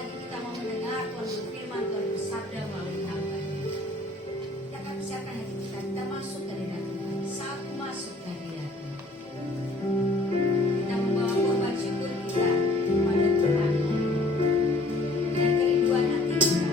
lagi kita mau mendengar Tuhan berfirman, Tuhan bersabda melalui hamba. Yang kami siapkan hati kita masuk ke hadirat Tuhan. Saat masuk ke hadirat Tuhan, kita membawa korban syukur kita kepada Tuhan dengan kerinduan hati kita.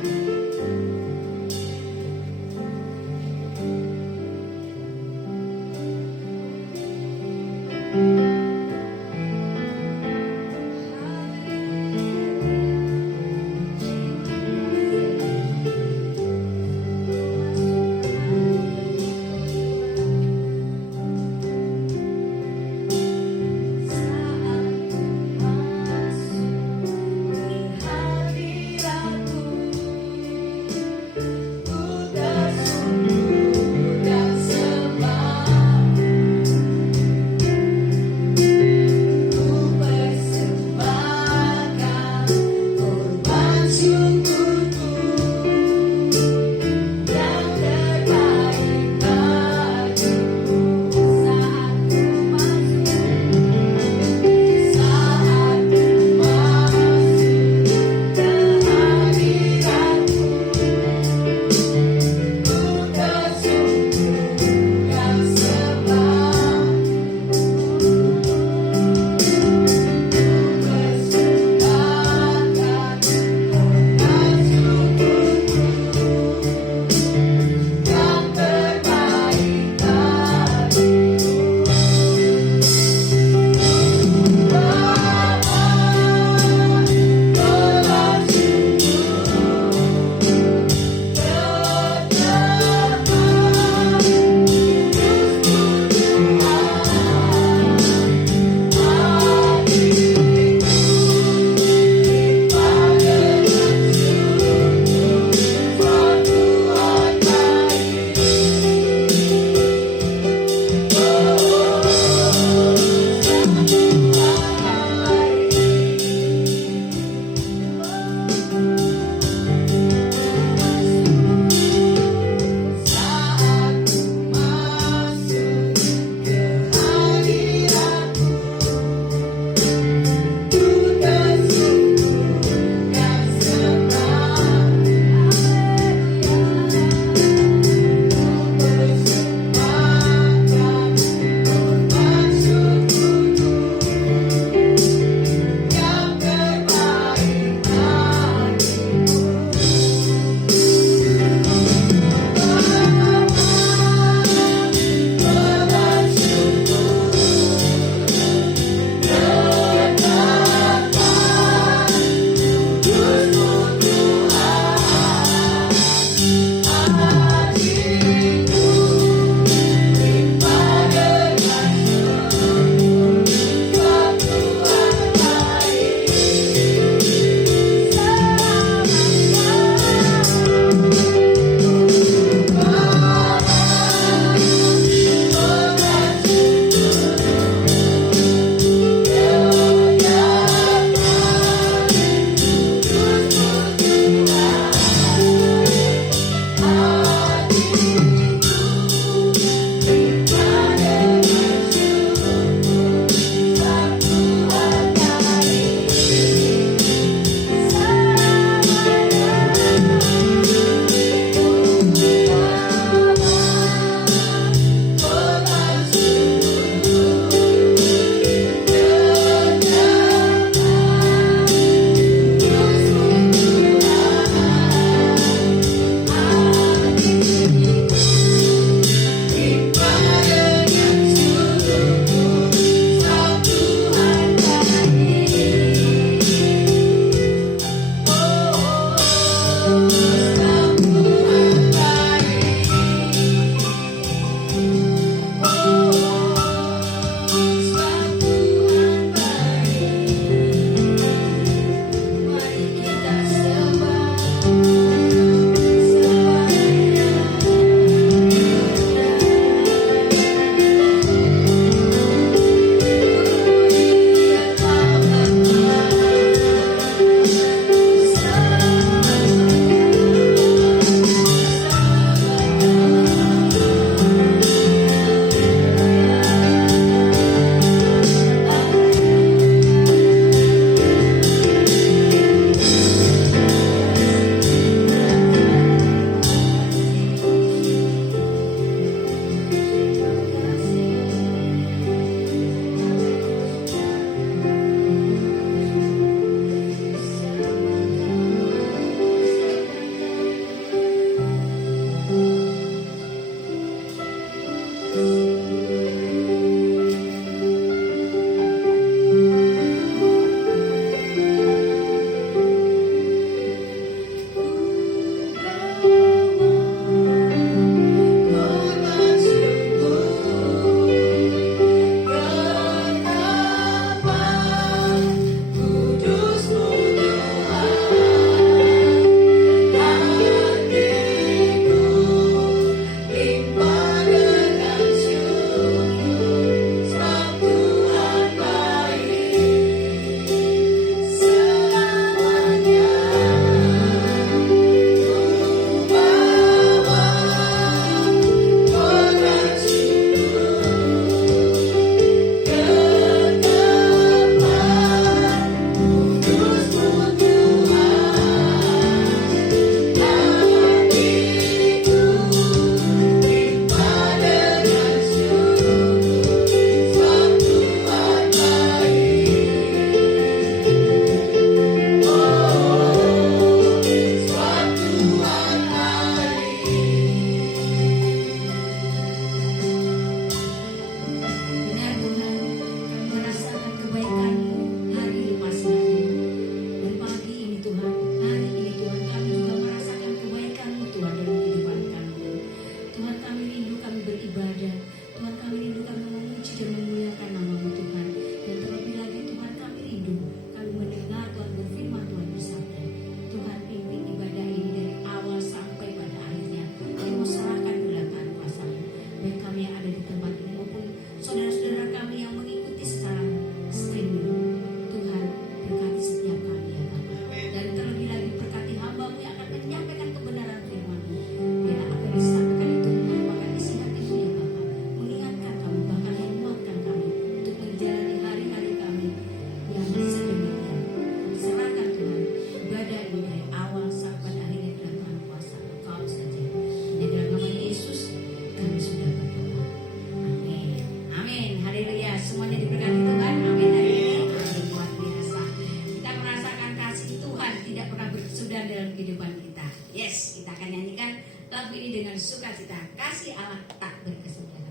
lagu ini dengan sukacita. Kasih Allah tak berkesudahan.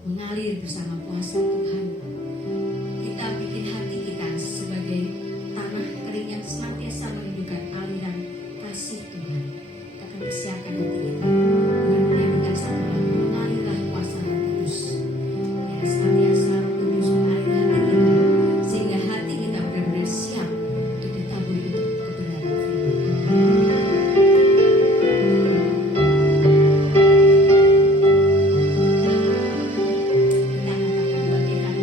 Mengalir bersama kuasa Tuhan. Kita bikin hati kita sebagai tanah kering yang senantiasa merindukan aliran kasih Tuhan. Kita akan persiapkan hati kita dengan menyanyikan satu lagu, mengalirlah kuasa Roh Kudus. Biar senantiasa Roh Kudus mengalir hati kita, sehingga hati kita benar-benar siap untuk ditaburi untuk kebenaran firman. Kita akan bangkitkan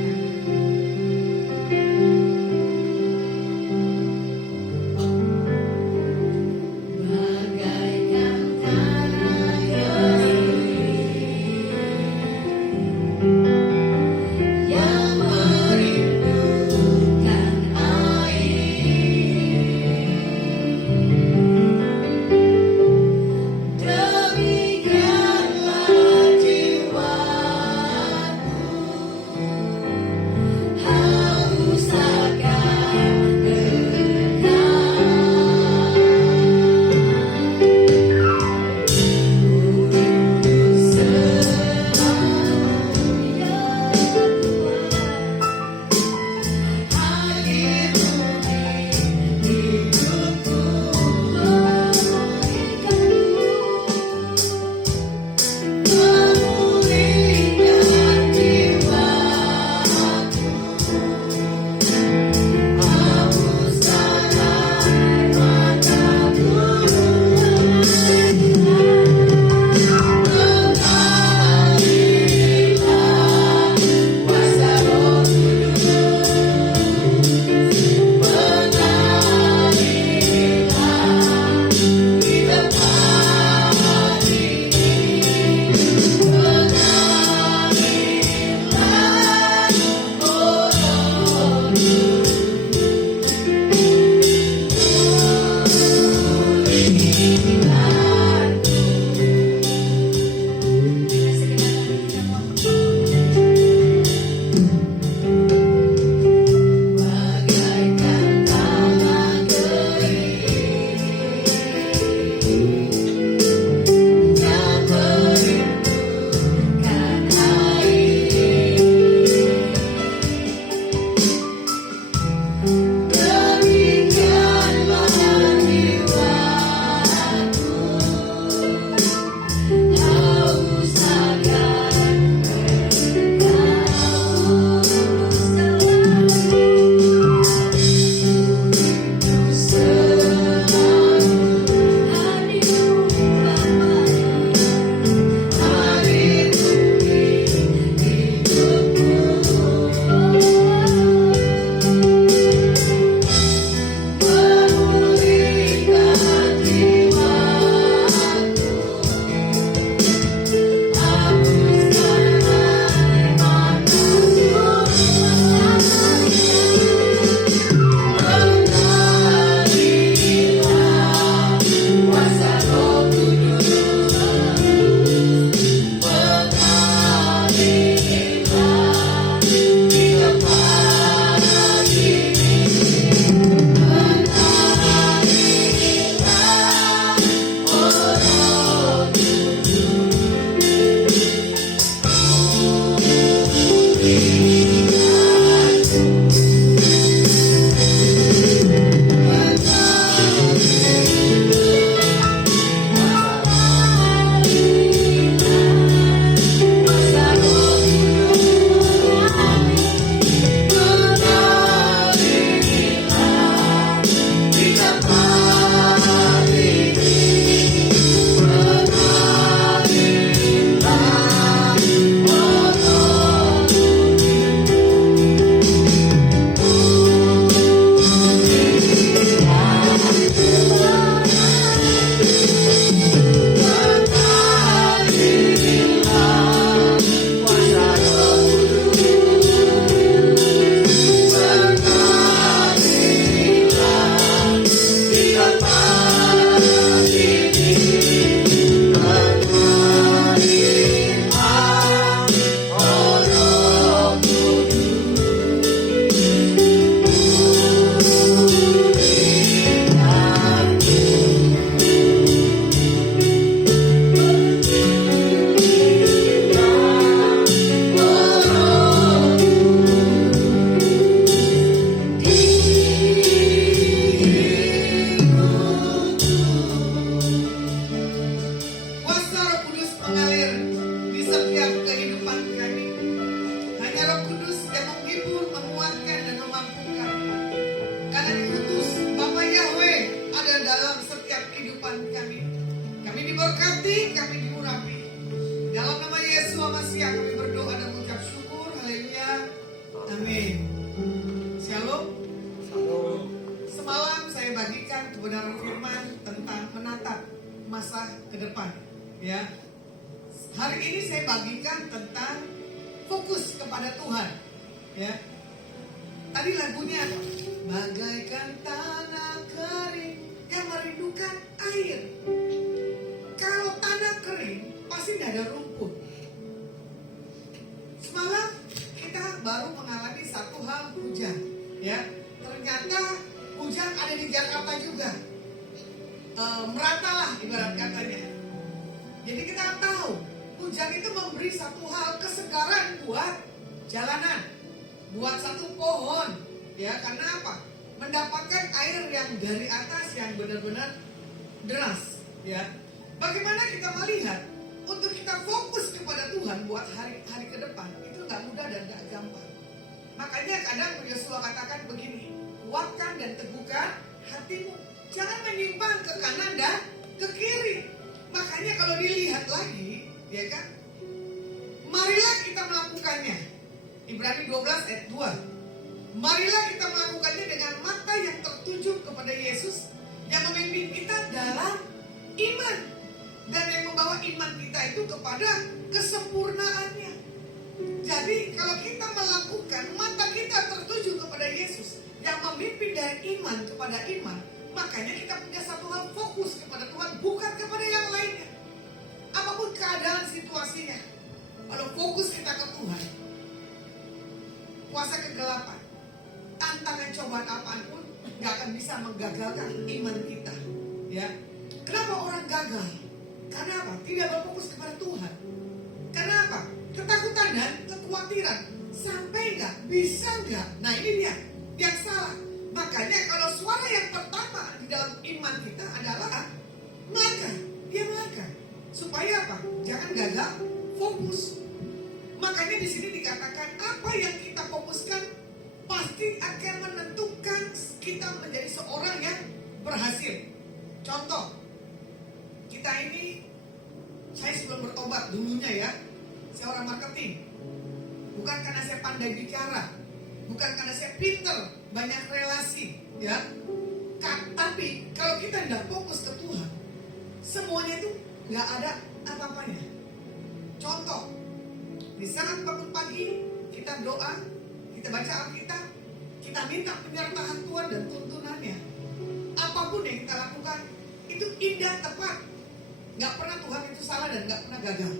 ya kami berdoa dan mengucap syukur. Haleluya. Amin. Shalom. Semalam saya bagikan kebenaran firman tentang menatap masa ke depan. Ya. Hari ini saya bagikan tentang fokus kepada Tuhan. Ya. Tadi lagunya apa? Bagaikan tanah kering yang merindukan air. Kalau tanah kering pasti tidak ada rumput. Semalam kita baru mengalami satu hal, hujan. Ya, ternyata hujan ada di Jakarta juga. Merata lah ibarat katanya. Jadi kita tahu hujan itu memberi satu hal kesegaran buat jalanan, buat satu pohon. Ya, karena apa? Mendapatkan air yang dari atas yang benar-benar deras. Ya, bagaimana kita melihat untuk kita fokus kepada Tuhan buat hari-hari ke depan itu nggak mudah dan nggak gampang. Makanya kadang Yosua katakan begini, kuatkan dan teguhkan hatimu, jangan menyimpang ke kanan dan ke kiri. Makanya kalau dilihat lagi, ya kan, marilah kita melakukannya. Ibrani 12 ayat 2. Marilah kita melakukannya dengan mata yang tertuju kepada Yesus yang memimpin kita dalam iman dan yang membawa iman kita itu kepada kesempurnaannya. Jadi kalau kita melakukan, mata kita tertuju kepada Yesus yang memimpin dari iman kepada iman, makanya kita punya satu hal, fokus kepada Tuhan, bukan kepada yang lainnya. Apapun keadaan situasinya, kalau fokus kita ke Tuhan, kuasa kegelapan, tantangan cobaan apapun gak akan bisa menggagalkan iman kita. Ya, kenapa orang gagal? Karena apa? Tidak berfokus kepada Tuhan. Karena apa? Ketakutan dan kekhawatiran. Sampai nggak? Bisa nggak? Nah ini dia yang salah. Makanya kalau suara yang pertama di dalam iman kita adalah melangkah. Dia melangkah. Supaya apa? Jangan gagal fokus. Makanya di sini dikatakan apa yang kita fokuskan pasti akan menentukan kita menjadi seorang yang berhasil. Contoh, kita ini, saya sebelum bertobat dulunya ya, saya orang marketing. Bukan karena saya pandai bicara, bukan karena saya pinter, banyak relasi, ya. Tapi kalau kita tidak fokus ke Tuhan, semuanya itu nggak ada apa-apanya. Contoh, di saat bangun pagi kita doa, kita baca Alkitab, kita minta penyertaan Tuhan dan tuntunannya. Apapun yang kita lakukan itu indah, tepat. Nggak pernah Tuhan itu salah dan nggak pernah gagal.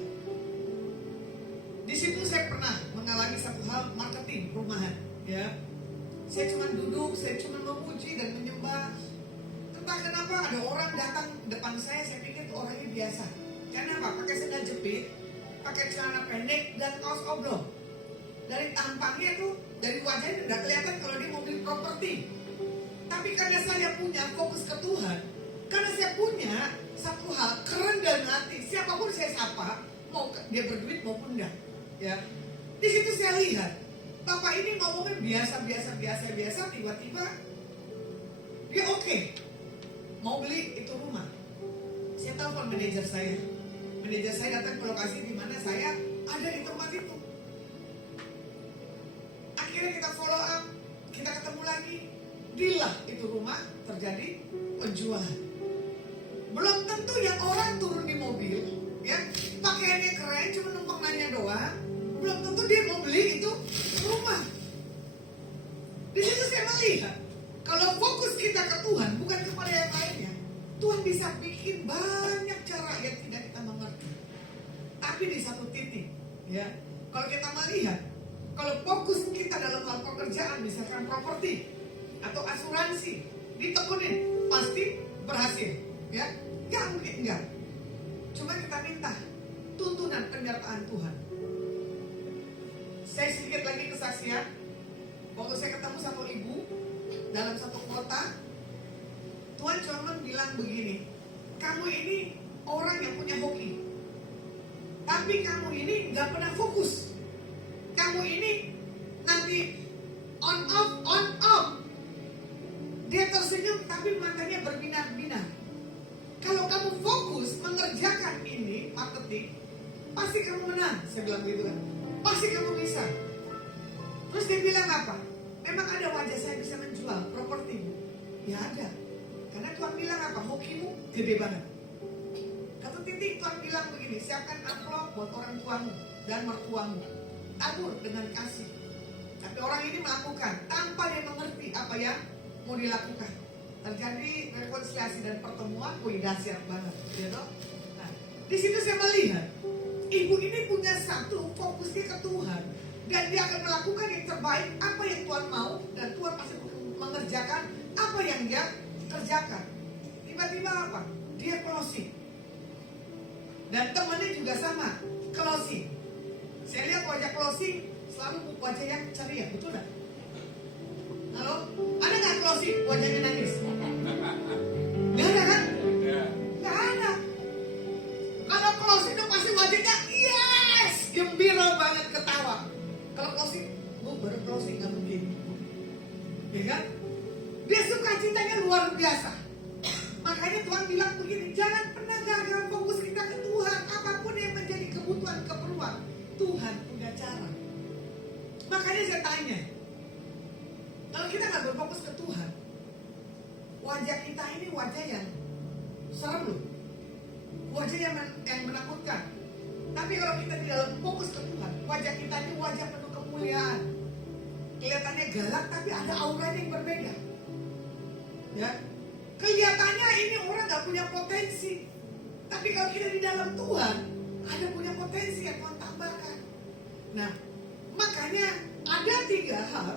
Di situ saya pernah mengalami satu hal, marketing rumahan. Ya, saya cuma duduk, saya cuma memuji dan menyembah. Entah kenapa ada orang datang depan saya pikir itu orangnya biasa. Karena apa? Pakai sandal jepit, pakai celana pendek dan kaos oblong. Dari tampangnya tuh, dari wajahnya udah kelihatan kalau dia mau beli properti. Tapi karena saya punya fokus ke Tuhan, karena saya punya satu hal, kerendahan hati, siapapun saya sapa, mau dia berduit maupun enggak. Ya, di situ saya lihat, bapak ini ngomongnya biasa, tiba-tiba dia oke, mau beli itu rumah. Saya telepon manajer saya datang ke lokasi di mana saya ada di tempat itu. Akhirnya kita follow up, kita ketemu lagi, deal itu rumah terjadi penjualan. Belum tentu yang orang turun di mobil, ya, pakaiannya keren, cuma numpang nanya doang. Belum tentu dia mau beli itu rumah. Di situ saya melihat, kalau fokus kita ke Tuhan, bukan kepada yang lainnya, Tuhan bisa bikin banyak cara yang tidak kita mengerti. Tapi di satu titik, ya, kalau kita melihat, kalau fokus kita dalam hal pekerjaan, misalkan properti atau asuransi, ditekunin, pasti berhasil. Ya, nggak mungkin enggak. Cuma kita minta tuntunan penyertaan Tuhan. Saya sedikit lagi kesaksian. Waktu saya ketemu satu ibu dalam satu kota, Tuhan cuma bilang begini, kamu ini orang yang punya hoki, tapi kamu ini nggak pernah fokus. Kamu ini nanti on off. Dia tersenyum tapi matanya berbinar-binar. Kalau kamu fokus mengerjakan ini marketing, pasti kamu menang. Saya bilang gitu kan, pasti kamu bisa. Terus dia bilang apa? Memang ada wajah saya bisa menjual propertimu. Ya ada. Karena Tuhan bilang apa? Hokimu gede banget. Satu titik Tuhan bilang begini, siapkan amplop buat orang tuamu dan mertuamu. Tabur dengan kasih. Tapi orang ini melakukan tanpa dia mengerti apa yang mau dilakukan. Terjadi rekonsiliasi dan pertemuan, wih dahsyat banget, ya toh? Nah, di situ saya melihat ibu ini punya satu fokusnya ke Tuhan dan dia akan melakukan yang terbaik apa yang Tuhan mau dan Tuhan pasti mengerjakan apa yang dia kerjakan. Tiba-tiba apa? Dia closing. Dan temannya juga sama, closing. Saya lihat wajah closing selalu wajah yang ceria, betul nggak? Halo? Ada nggak closing wajahnya nangis? Nggak ada kan? Nggak ada. Kalau closing itu pasti wajahnya yes, gembira banget ketawa. Kalau closing, baru closing nggak mungkin, ya kan? Dia suka cintanya luar biasa. Makanya Tuhan bilang begini, jangan pernah gagal fokus kita ke Tuhan. Apapun yang menjadi kebutuhan, keperluan, Tuhan punya cara. Makanya saya tanya, kalau kita nggak berfokus ke Tuhan, wajah kita ini wajah yang serem loh, wajah yang menakutkan. Tapi kalau kita tidak fokus ke Tuhan, wajah kita ini wajah penuh kemuliaan. Kelihatannya galak, tapi ada auranya yang berbeda. Ya, kelihatannya ini orang nggak punya potensi, tapi kalau kita di dalam Tuhan, ada punya potensi yang Tuhan tambahkan. Nah, makanya ada 3 hal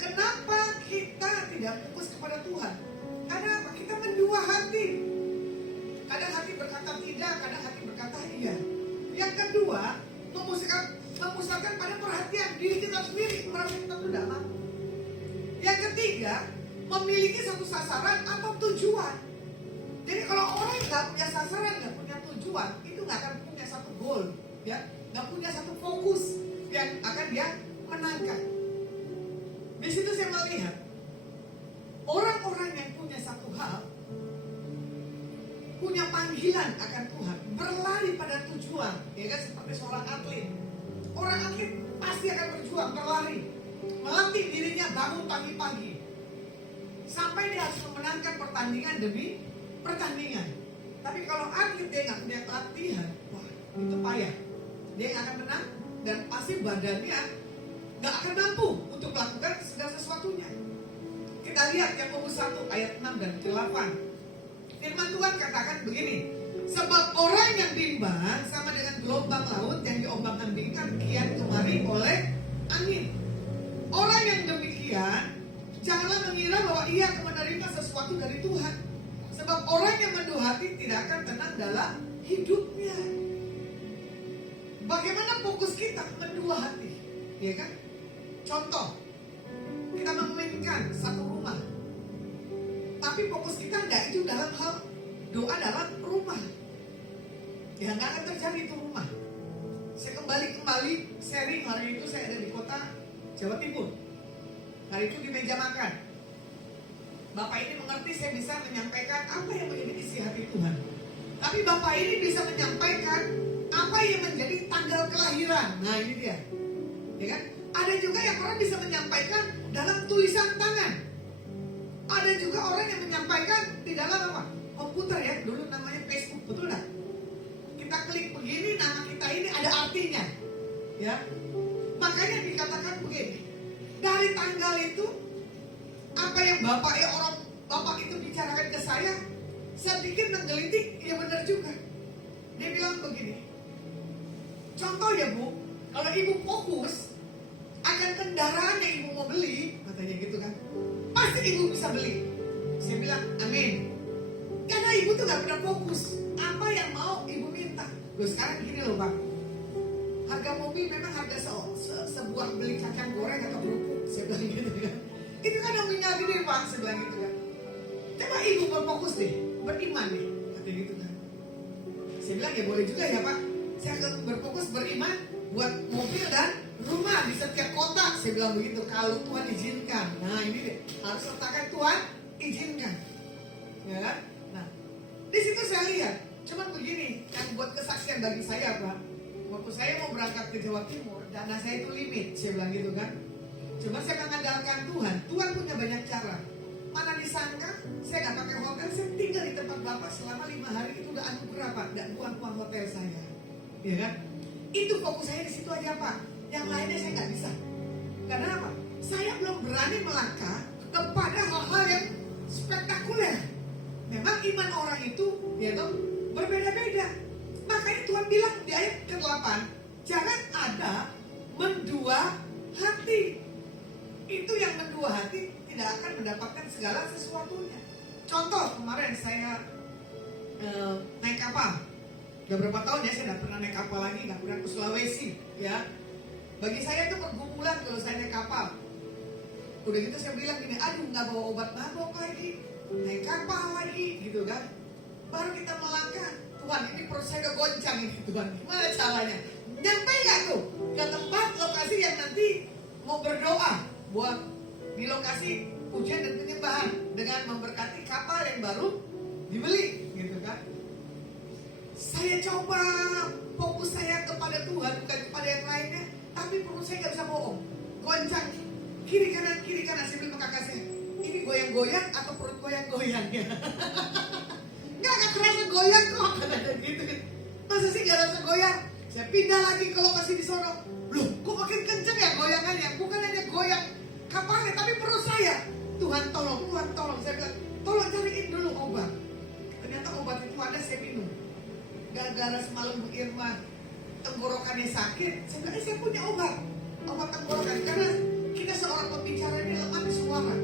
kenapa kita tidak fokus kepada Tuhan. Karena apa? Kita mendua hati. Kadang hati berkata tidak, kadang hati berkata iya. Yang kedua, memusatkan pada perhatian diri kita sendiri, merasa kita tidak mampu. Yang ketiga, memiliki satu sasaran atau tujuan. Jadi kalau orang nggak punya sasaran, nggak punya tujuan, itu nggak akan punya satu goal, ya, nggak punya satu fokus yang akan dia menangkan. Di situ saya melihat orang-orang yang punya satu hal, punya panggilan akan Tuhan, berlari pada tujuan, ya kan, seperti seorang atlet. Orang atlet pasti akan berjuang, berlari, melatih dirinya bangun pagi-pagi, sampai dia harus memenangkan pertandingan demi pertandingan. Tapi kalau atlet dia nggak punya latihan, wah itu payah. Dia nggak akan menang dan pasti badannya nggak akan mampu untuk melakukan segala sesuatunya. Kita lihat Yakobus 1 ayat 6 dan 8. Firman Tuhan katakan begini, sebab orang yang bimbang sama dengan gelombang laut yang diombang-ambingkan kian kemari oleh angin. Orang yang demikian janganlah mengira bahwa ia akan menerima sesuatu dari Tuhan. Sebab orang yang menduh hati tidak akan tenang dalam hidupnya. Bagaimana fokus kita mendua hati, ya kan? Contoh, kita menginginkan satu rumah, tapi fokus kita enggak itu dalam hal doa dalam rumah, ya nggak akan terjadi itu rumah. Saya kembali sharing hari itu, saya ada di kota Jawa Timur. Hari itu di meja makan, Bapak ini mengerti saya bisa menyampaikan apa yang menjadi isi hati Tuhan. Tapi Bapak ini bisa menyampaikan apa yang menjadi tanggal kelahiran. Nah ini dia, ya kan? Ada juga yang orang bisa menyampaikan dalam tulisan tangan. Ada juga orang yang menyampaikan di dalam apa? Komputer, ya, dulu namanya Facebook, betul nggak? Kita klik begini, nama kita ini ada artinya, ya. Makanya dikatakan begini, dari tanggal itu apa yang Bapak itu bicarakan ke saya sedikit menggelitik, ya benar juga. Dia bilang begini, contoh ya Bu, kalau Ibu fokus akan kendaraan yang Ibu mau beli, katanya gitu kan, pasti Ibu bisa beli. Saya bilang amin. Karena Ibu tuh gak pernah fokus apa yang mau Ibu minta. Loh sekarang gini loh Bang, harga mobil memang harga sebuah beli kacang goreng atau kerupuk. Saya bilang gitu kan, itu kan nominal gede Pak. Saya bilang gitu kan, coba Ibu berfokus deh, beriman deh, katanya gitu kan. Saya bilang ya boleh juga ya Pak, saya akan berfokus beriman buat mobil dan rumah di setiap kota. Saya bilang begitu, kalau Tuhan izinkan. Nah ini deh, harus letakkan Tuhan izinkan, ya kan? Nah di situ saya lihat, cuman begini yang buat kesaksian bagi saya Pak, waktu saya mau berangkat ke Jawa Timur, dana saya itu limit, saya bilang gitu kan. Cuma saya mengandalkan Tuhan. Tuhan punya banyak cara. Mana disangka, saya nggak pakai hotel, saya tinggal di tempat Bapak selama 5 hari, itu udah anugerah Pak, nggak buang-buang hotel saya. Ya kan? Itu fokus saya di situ aja Pak. Yang lainnya saya nggak bisa. Karena apa? Saya belum berani melangkah kepada hal-hal yang spektakuler. Memang iman orang itu, ya toh, berbeda-beda. Makanya Tuhan bilang di ayat ke-8, jangan ada mendua hati. Itu yang mendua hati tidak akan mendapatkan segala sesuatunya. Contoh, kemarin saya naik kapal. Udah berapa tahun ya saya tidak pernah naik kapal lagi, nggak pernah ke Sulawesi, ya. Bagi saya itu pergumulan kalau saya naik kapal. Udah gitu saya bilang gini, aduh nggak bawa obat mabok lagi, naik kapal lagi, gitu kan. Baru kita melangkah, Tuhan ini perut saya udah goncang ini Tuhan, gimana caranya? Nyampe nggak tuh ke tempat lokasi yang nanti mau berdoa buat di lokasi pujian dan penyembahan dengan memberkati kapal yang baru dibeli, gitu kan. Saya coba fokus saya kepada Tuhan, bukan kepada yang lainnya, tapi perut saya nggak bisa bohong, goncang kiri kanan saya bilang sama kakak saya, ini goyang-goyang atau perut goyang-goyang ya? Nggak kerasa goyang kok, kata gitu. Masa sih nggak rasa goyang? Saya pindah lagi ke lokasi di sono. Loh, kok makin kenceng ya goyangannya? Bukan hanya goyang kapalnya, tapi perut saya. Tuhan tolong. Saya bilang, tolong cariin dulu obat. Ternyata obat itu ada, saya minum. Gara-gara semalam Bu Irma tenggorokannya sakit, saya bilang, saya punya obat tenggorokan. Karena kita seorang pembicara ini lemah di suara.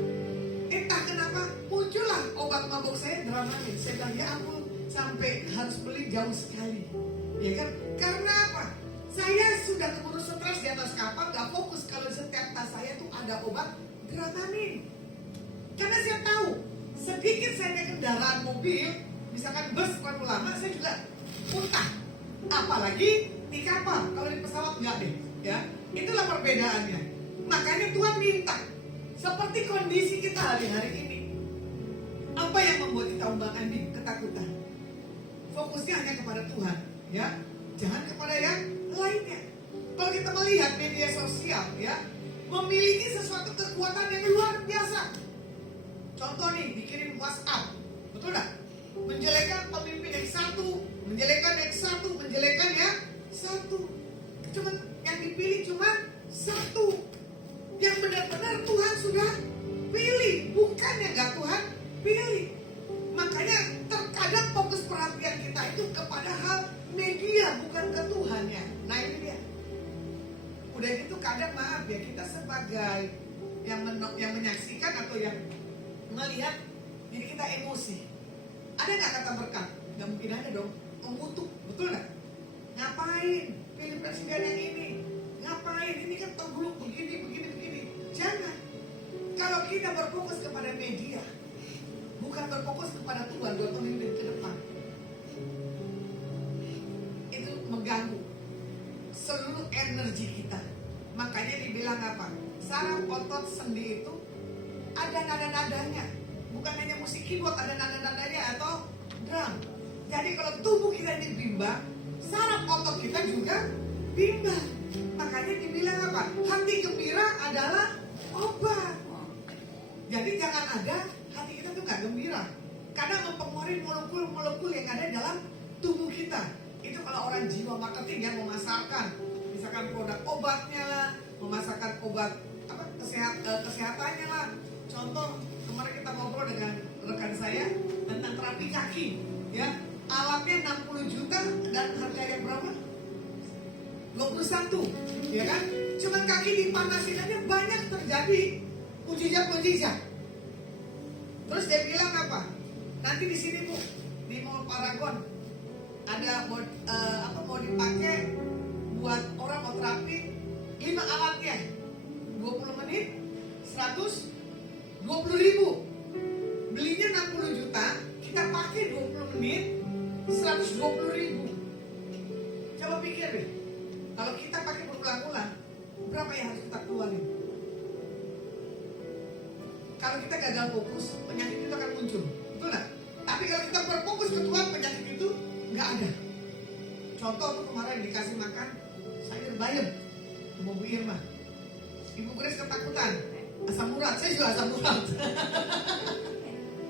Entah kenapa muncullah obat mabuk saya Dramamin. Saya bilang, ya ampun, sampai harus beli jauh sekali. Ya kan? Karena apa? Saya sudah keburu stres di atas kapal, gak fokus kalau setiap tas saya tuh ada obat Dramamin. Karena saya tahu, sedikit saya naik kendaraan mobil, misalkan bus terlalu lama, saya juga muntah. Apalagi di kapal, kalau di pesawat enggak deh. Ya, itulah perbedaannya. Makanya Tuhan minta, seperti kondisi kita hari-hari ini, apa yang membuat kita ombang-ambing ketakutan? Fokusnya hanya kepada Tuhan, ya, jangan kepada yang lainnya. Kalau kita melihat media sosial, ya, memiliki sesuatu kekuatan yang luar biasa. Contoh nih, dikirim WhatsApp, betul nggak? Menjelekkan pemimpin yang satu, menjelekkan yang satu, menjelekkan yang satu. Cuman yang dipilih cuma satu. Yang benar-benar Tuhan sudah pilih, bukan yang nggak Tuhan pilih. Makanya terkadang fokus perhatian kita itu kepada hal media, bukan ke Tuhannya. Nah ini dia. Udah gitu kadang maaf ya, kita sebagai yang menyaksikan atau yang melihat, jadi kita emosi. Ada nggak kata berkat? Nggak mungkin ada dong. Mengutuk, betul nggak? Ngapain pilih presiden yang ini? Ngapain? Ini kan tergulung begini. Jangan. Kalau kita berfokus kepada media, bukan berfokus kepada Tuhan buat pemimpin ke depan, itu mengganggu seluruh energi kita. Makanya dibilang apa? Saraf otot sendi itu ada nada-nadanya. Bukan hanya musik keyboard, ada nada-nadanya atau drum. Jadi kalau tubuh kita ini bimbang, saraf otot kita juga bimbang. Makanya dibilang apa? Hati gembira adalah obat. Jadi jangan ada hati kita tuh gak gembira, karena mempengaruhi molekul-molekul yang ada dalam tubuh kita. Itu kalau orang jiwa marketing yang memasarkan, misalkan produk obatnya lah, memasarkan obat apa kesehatannya lah. Contoh, kemarin kita ngobrol dengan rekan saya tentang terapi kaki, ya. Alatnya 60 juta dan harganya berapa? 21, ya kan? Cuman kaki dipanasin aja banyak terjadi mujizat. Terus dia bilang apa? Nanti di sini Bu, di Mall Paragon ada mau dipakai buat orang mau terapi 5 alatnya 20 menit 120.000. Belinya 60 juta, kita pakai 20 menit 120.000. Coba pikir deh, kalau kita pakai berulang-ulang, berapa yang harus kita keluarin? Kalau kita gagal fokus, penyakit itu akan muncul, betul nggak? Tapi kalau kita berfokus ke Tuhan, penyakit itu nggak ada. Contoh tuh kemarin dikasih makan bayam sama Bu Irma. Ibu Grace ketakutan, asam urat, saya juga asam urat.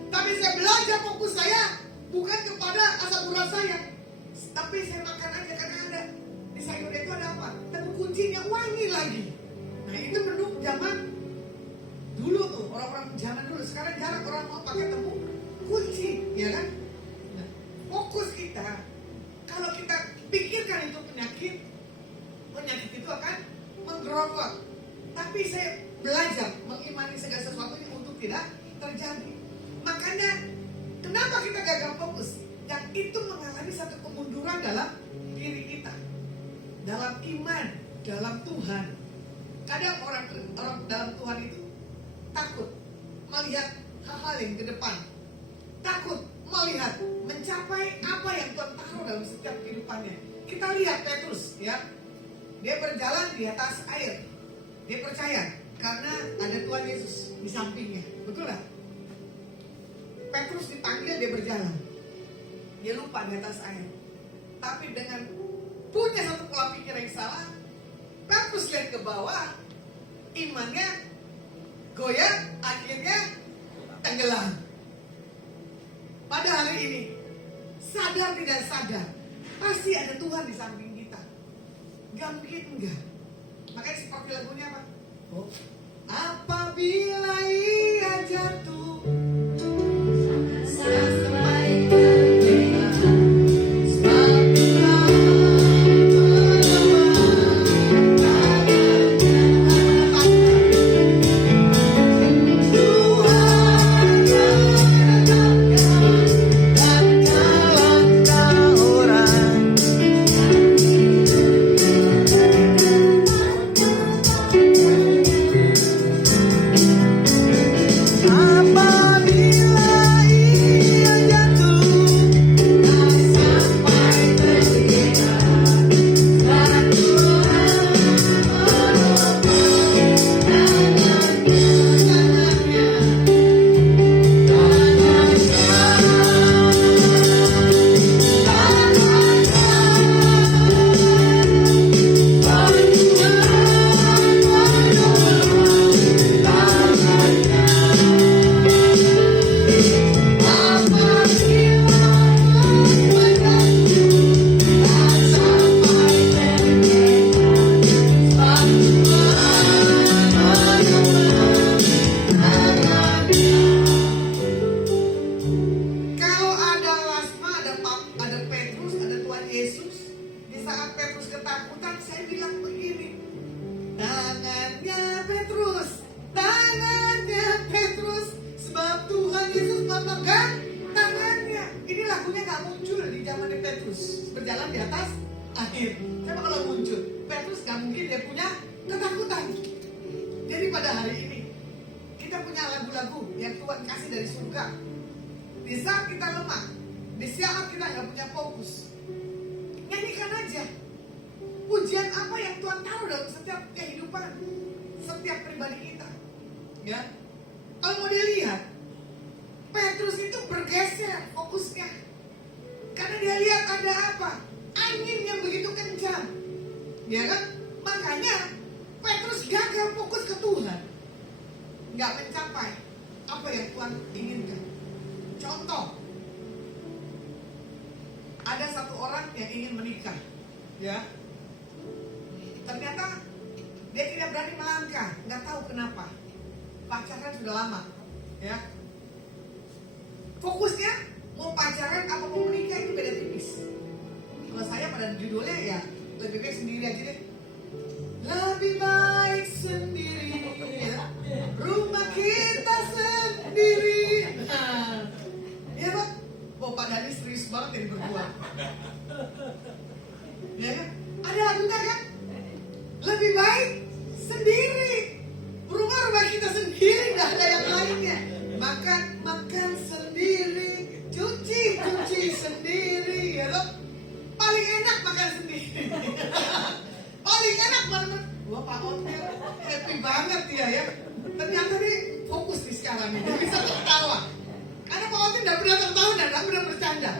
Tapi saya belajar fokus saya bukan kepada asam urat saya, tapi saya makan aja karena ada di sayurnya itu ada apa? Tapi kuncinya wangi lagi. Nah itu menu zaman dulu tuh, orang-orang zaman dulu. Sekarang jarang orang mau pakai tepung kunci, ya kan? Nah, fokus kita, kalau kita pikirkan itu penyakit itu akan menggerogot. Tapi saya belajar mengimani segala sesuatunya untuk tidak terjadi. Makanya kenapa kita gagal fokus? Yang itu mengalami satu kemunduran dalam diri kita, dalam iman, dalam Tuhan. Kadang orang dalam Tuhan itu takut melihat hal-hal yang ke depan, takut melihat mencapai apa yang Tuhan taruh dalam setiap kehidupannya. Kita lihat Petrus, ya, dia berjalan di atas air. Dia percaya karena ada Tuhan Yesus di sampingnya, betul nggak? Petrus dipanggil, dia berjalan, dia lupa di atas air. Tapi dengan punya satu pola pikir yang salah, Petrus lihat ke bawah, imannya goyah, akhirnya tenggelam. Pada hari ini, sadar tidak sadar, pasti ada Tuhan di samping kita. Gak mungkin enggak. Makanya seperti lagunya apa? Oh, apabila ia jatuh sampai terlena, sebab Tuhan berjalan di atas air. Coba kalau muncul Petrus, gak mungkin dia punya ketakutan. Jadi pada hari ini kita punya lagu-lagu yang Tuhan kasih dari surga. Di saat kita lemah, di saat kita gak punya fokus, nyanyikan aja pujian apa yang Tuhan taruh dalam setiap kehidupan setiap pribadi kita. Ya, kalau mau dilihat, Petrus itu bergeser fokusnya karena dia lihat ada apa? Angin yang begitu kencang, ya kan? Makanya Petrus gagal fokus ke Tuhan, nggak mencapai apa yang Tuhan inginkan. Contoh, ada satu orang yang ingin menikah, ya. Ternyata dia tidak berani melangkah, nggak tahu kenapa. Pacaran sudah lama, ya. Fokusnya mau pacaran apa mau menikah itu beda tipis. Kalau saya pada judulnya ya lebih baik sendiri aja deh. Lebih baik sendiri, ya. Rumah kita sendiri. Nah, ya Pak, Bapak Dhani serius banget ini berdua. Ya kan? Ada lagunya kan? Lebih baik sendiri. Rumah kita sendiri, nggak ada yang lainnya. Makan sendiri, cuci sendiri, ya loh. Paling enak makan sendiri. Paling enak banget. Wah, Pak Otil happy banget dia ya. Ternyata dia fokus di sekarang ini, dia bisa tertawa. Karena Pak Otil tidak pernah tertawa dan tidak pernah bercanda.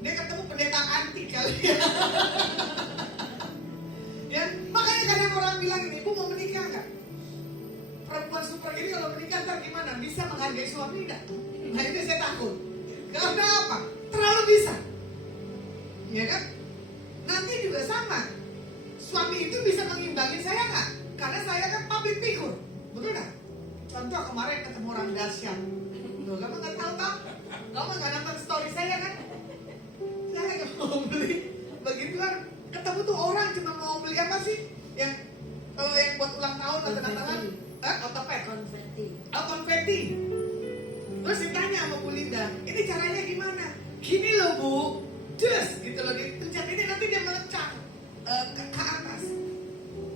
Dia ketemu pendeta anti kali ya. Ya, makanya super ini kalau menikah ntar gimana? Bisa menghargai suami enggak? Nah itu saya takut. Karena apa? Terlalu bisa. Ya kan? Nanti juga sama. Suami itu bisa mengimbangi saya nggak? Karena saya kan public figure. Betul nggak? Contoh kemarin ketemu orang dahsyat. Loh, kamu nggak tahu tak? Kamu nggak nonton story saya kan? Saya nggak mau beli. Begitu kan ketemu tuh orang cuma mau beli apa sih? Yang kalau yang buat ulang tahun atau Natalan? Otopet. Konfeti. Terus ditanya sama Bu Linda, ini caranya gimana? Gini loh Bu, just gitu loh, dipencet ini nanti dia melecak ke atas.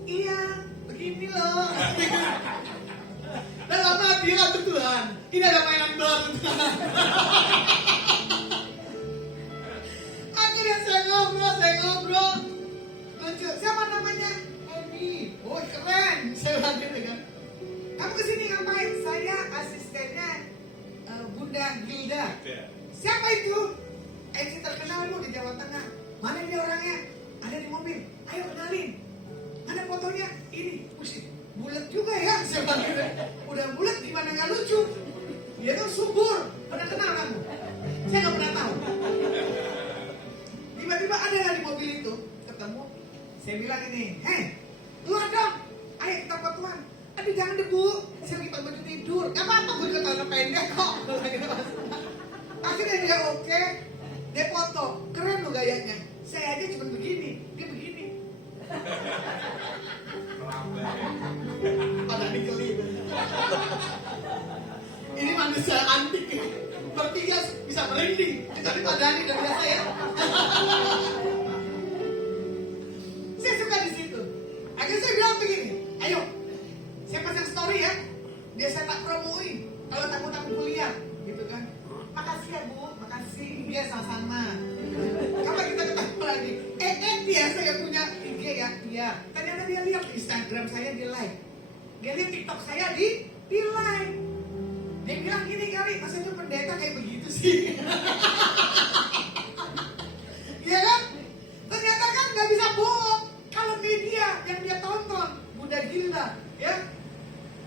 Iya, begini loh. Dan lama dia tuh Tuhan, ini ada mainan baru. Akhirnya saya ngobrol. Lucu, siapa namanya? Emi. Oh keren, saya bilang gitu kan. Kamu kesini ngapain? Saya asistennya Bunda Gilda. Siapa itu? Si terkenal lu di Jawa Tengah. Mana dia orangnya? Ada di mobil. Ayo kenalin. Mana fotonya? Ini. Musik. Bulat juga ya. Saya bilang gitu. Udah bulat gimana nggak lucu? Dia tuh subur. Pernah kenal kamu? Saya nggak pernah tahu. Tiba-tiba ada di mobil itu. Ketemu. Saya bilang ini. Hei, keluar dong. Ayo kita fotoan. Aduh jangan deh Bu, saya lagi pakai baju tidur. Gak apa-apa, gue juga celana pendek kok. Akhirnya dia oke, dia foto. Keren loh gayanya. Saya aja cuma begini, dia begini. Pada dikeli. Ini manusia antik. Bertiga bisa merinding. Tapi Pak Dani udah biasa ya. Saya suka di situ. Akhirnya saya bilang begini, ayo. Saya pasang story ya, dia saya tak promoin kalau tamu-tamu kuliah, gitu kan. Makasih ya Bu, makasih, dia sama-sama. Kapan kita ketemu lagi? Dia saya punya IG ya, iya. Ternyata dia lihat Instagram saya di like, dia lihat TikTok saya di like. Dia bilang gini kali, masa itu pendeta kayak begitu sih? Iya kan? Ternyata kan nggak bisa bohong. Kalau media yang dia tonton, Bunda Gilda, ya.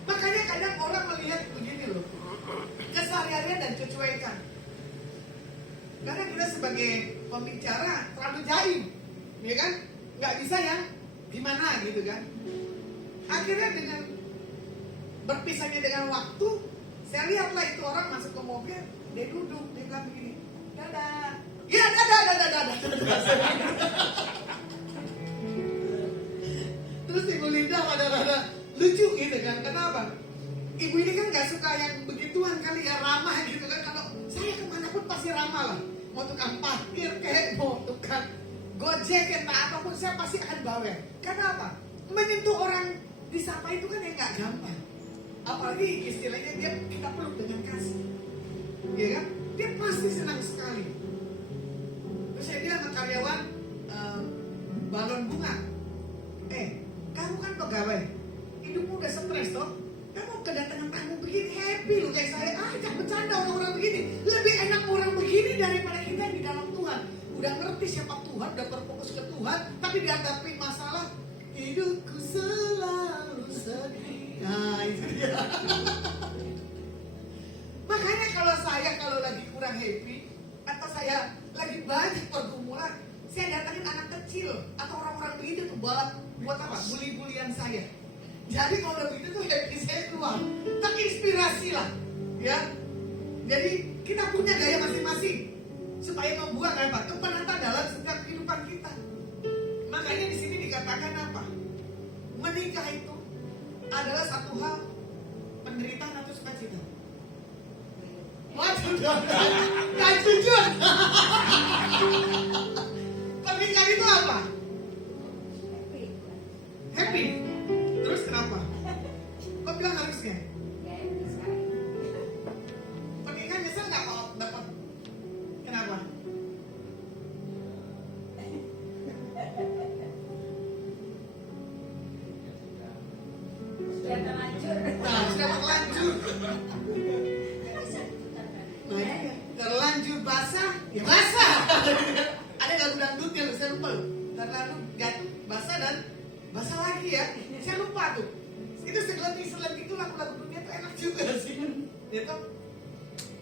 Makanya kadang orang melihat begini loh, keseharian dan kecuekan. Karena kita sebagai pembicara terlalu jaim, ya kan? Nggak bisa yang gimana gitu kan? Akhirnya dengan berpisahnya dengan waktu, saya lihatlah itu orang masuk ke mobil, dia duduk, dia bilang begini, dadah, ya dadah. Terus Ibu Linda rada-rada lucu gitu kan, kenapa? Ibu ini kan gak suka yang begituan kali ya, ramah gitu kan. Kalau saya kemanapun pasti ramah lah. Mau tukang parkir kayak, mau tukang gojek kayak apapun, saya pasti akan bawel. Kenapa? Menyentuh orang disapa itu kan yang gak gampang. Apalagi istilahnya dia kita peluk dengan kasih, ya kan? Dia pasti senang sekali. Terus saya bilang sama karyawan balon bunga, kamu kan pegawai, hidupmu udah stres toh. Kamu kedatangan tamu begini happy loh kayak saya. Ajak bercanda orang-orang begini. Lebih enak orang begini daripada kita yang di dalam Tuhan. Udah ngerti siapa Tuhan, udah berfokus ke Tuhan, tapi dihadapi masalah hidupku selalu sedih. Nah itu dia. Makanya kalau lagi kurang happy atau saya lagi banyak pergumulan, saya datangin anak kecil atau orang-orang begitu tuh buat apa? Bully-bulian saya. Jadi kalau udah begitu tuh happy saya keluar. Terinspirasi lah, ya. Jadi kita punya gaya masing-masing supaya membuat apa? Kepenatan dalam setiap kehidupan kita. Makanya di sini dikatakan apa? Menikah itu adalah satu hal penderitaan atau sukacita. Waduh, gak jujur. Pernikahan itu apa? Happy. Terus kenapa? Kok bilang harusnya? Pernikahan nyesel nggak kalau dapat? Kenapa? Sudah terlanjur. Nah, sudah terlanjur. Nah, iya. Terlanjur basah, ya basah. Ada lagu dangdutnya, saya lupa loh. Terlalu jatuh, basah dan basah lagi ya. Saya lupa tuh. Itu Itu segelintir itu lagu-lagu dunia tuh enak juga sih. Itu